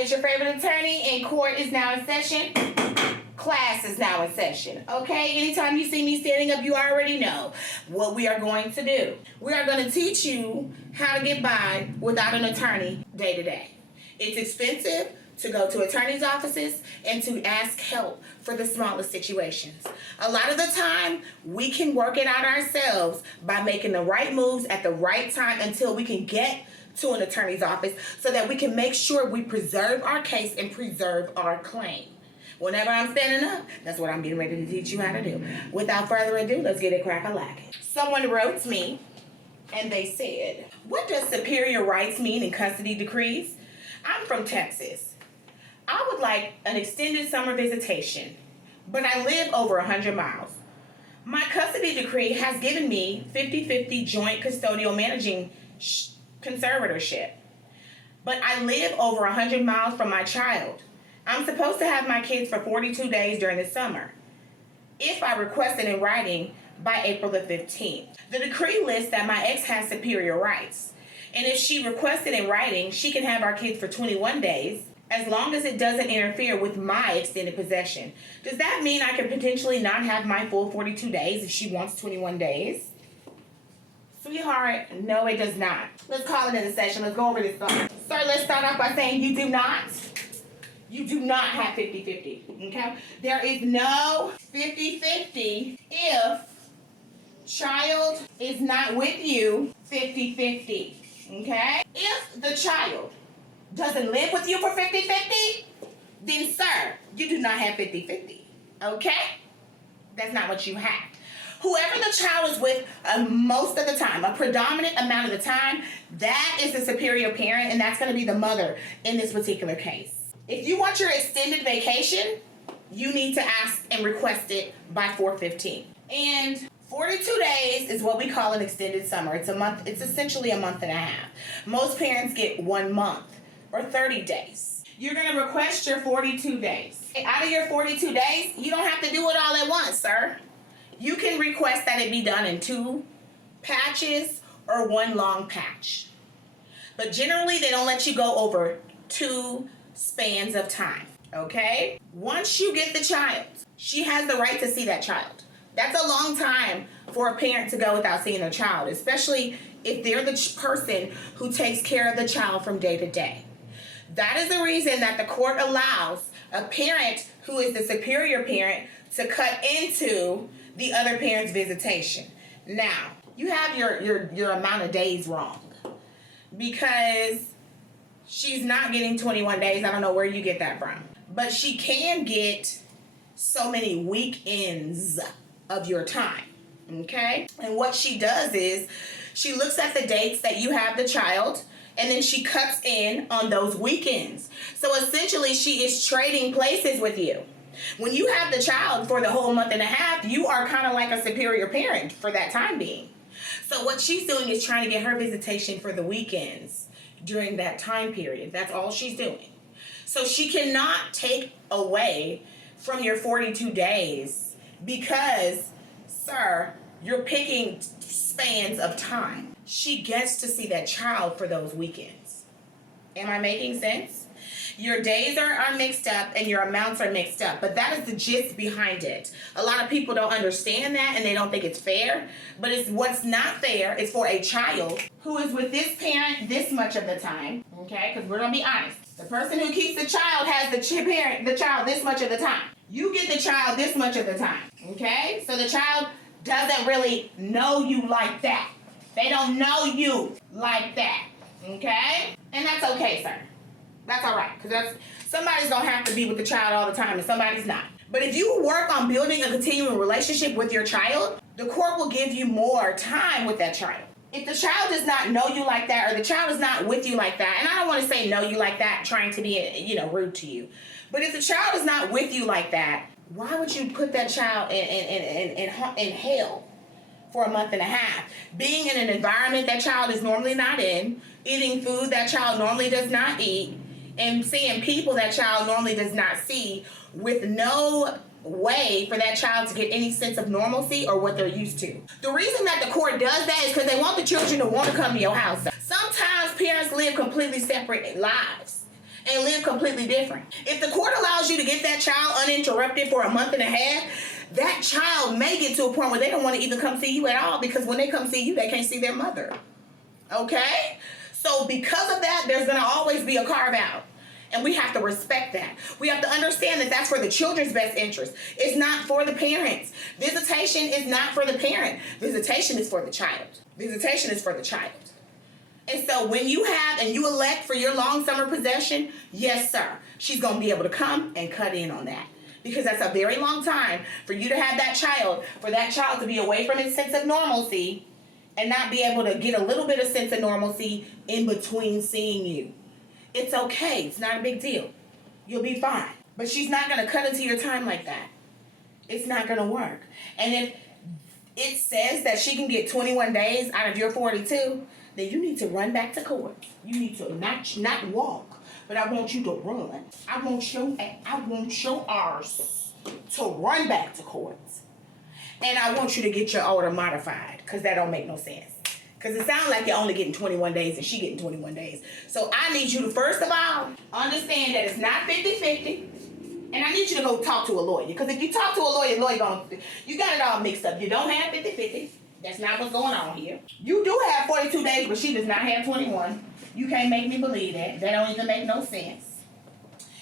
It's your favorite attorney, and court is now in session. Class is now in session. Okay? Anytime you see me standing up, you already know what we are going to do. We are going to teach you how to get by without an attorney day to day. It's expensive to go to attorney's offices and to ask help for the smallest situations. A lot of the time, we can work it out ourselves by making the right moves at the right time until we can get to an attorney's office so that we can make sure we preserve our case and preserve our claim. Whenever I'm standing up, that's what I'm getting ready to teach you how to do. Without further ado, let's get it crack-a-lackin'. Someone wrote me and they said, "What does superior rights mean in custody decrees? I'm from Texas. I would like an extended summer visitation, but I live over 100 miles. My custody decree has given me 50-50 joint custodial managing conservatorship, but I live over 100 miles from my child. I'm supposed to have my kids for 42 days during the summer, if I request it in writing by April the 15th. The decree lists that my ex has superior rights, and if she requests it in writing, she can have our kids for 21 days, as long as it doesn't interfere with my extended possession. Does that mean I could potentially not have my full 42 days if she wants 21 days? Sweetheart, no, it does not. Let's call it in a session. Let's go over this song. Sir, let's start off by saying you do not have 50-50, okay? There is no 50-50 if child is not with you 50-50, okay? If the child doesn't live with you for 50-50, then sir, you do not have 50-50, okay? That's not what you have. Whoever the child is with most of the time, a predominant amount of the time, that is the superior parent, and that's going to be the mother in this particular case. If you want your extended vacation, you need to ask and request it by 4/15. And 42 days is what we call an extended summer. It's a month. It's essentially a month and a half. Most parents get 1 month or 30 days. You're going to request your 42 days. Out of your 42 days, you don't have to do it all at once, sir. You can request that it be done in 2 patches or 1 long patch. But generally, they don't let you go over 2 spans of time, okay? Once you get the child, she has the right to see that child. That's a long time for a parent to go without seeing their child, especially if they're the person who takes care of the child from day to day. That is the reason that the court allows a parent who is the superior parent to cut into the other parent's visitation. Now, you have your amount of days wrong, because she's not getting 21 days. I don't know where you get that from. But she can get so many weekends of your time, okay? And what she does is she looks at the dates that you have the child, and then she cuts in on those weekends. So essentially, she is trading places with you. When you have the child for the whole month and a half, you are kind of like a superior parent for that time being. So what she's doing is trying to get her visitation for the weekends during that time period. That's all she's doing. So she cannot take away from your 42 days because, sir, you're picking spans of time. She gets to see that child for those weekends. Am I making sense? Your days are mixed up and your amounts are mixed up, but that is the gist behind it. A lot of people don't understand that and they don't think it's fair, but it's what's not fair is for a child who is with this parent this much of the time, okay? Because we're going to be honest. The person who keeps the child has the child this much of the time. You get the child this much of the time, okay? So the child doesn't really know you like that. They don't know you like that, okay? And that's okay, sir. That's all right, because somebody's going to have to be with the child all the time and somebody's not. But if you work on building a continuing relationship with your child, the court will give you more time with that child. If the child does not know you like that, or the child is not with you like that, and I don't want to say know you like that trying to be, rude to you, but if the child is not with you like that, why would you put that child in hell for a month and a half? Being in an environment that child is normally not in, eating food that child normally does not eat, and seeing people that child normally does not see, with no way for that child to get any sense of normalcy or what they're used to. The reason that the court does that is because they want the children to want to come to your house. Sometimes parents live completely separate lives. and live completely different. If the court allows you to get that child uninterrupted for a month and a half, that child may get to a point where they don't want to even come see you at all, because when they come see you, they can't see their mother. Okay? So because of that, there's going to always be a carve out. And we have to respect that. We have to understand that that's for the children's best interest. It's not for the parents. Visitation is not for the parent. Visitation is for the child. Visitation is for the child. And so when you have and you elect for your long summer possession, yes, sir, she's going to be able to come and cut in on that. Because that's a very long time for you to have that child, for that child to be away from its sense of normalcy and not be able to get a little bit of sense of normalcy in between seeing you. It's okay. It's not a big deal. You'll be fine. But she's not going to cut into your time like that. It's not going to work. And if it says that she can get 21 days out of your 42, then you need to run back to court. You need to not walk, but I want you to run. I want your arse to run back to court. And I want you to get your order modified, because that don't make no sense. Because it sounds like you're only getting 21 days and she getting 21 days. So I need you to, first of all, understand that it's not 50-50. And I need you to go talk to a lawyer. Because if you talk to a lawyer you got it all mixed up. You don't have 50-50. That's not what's going on here. You do have 42 days, but she does not have 21. You can't make me believe that. That don't even make no sense.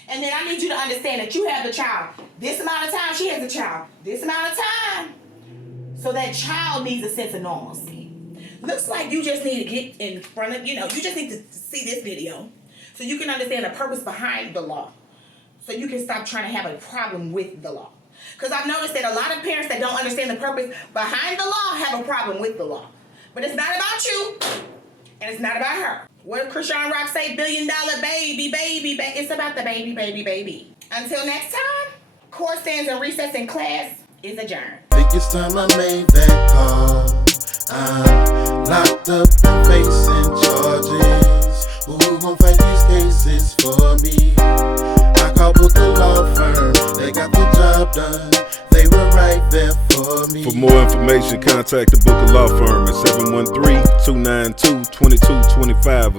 And then I need you to understand that you have the child. This amount of time, she has a child. This amount of time. So that child needs a sense of normalcy. Looks like you just need to get in front of, you just need to see this video so you can understand the purpose behind the law. So you can stop trying to have a problem with the law. Because I've noticed that a lot of parents that don't understand the purpose behind the law have a problem with the law. But it's not about you, and it's not about her. What did Krishan Rock say? $1 billion baby. It's about the baby. Until next time, court stands in recess and class is adjourned. Biggest time I made that call. I'm locked up and facing charges. Who gon' fight these cases for me? I called Booker Law Firm, they got the job done. They were right there for me. For more information, contact the Booker Law Firm at 713-292-2225.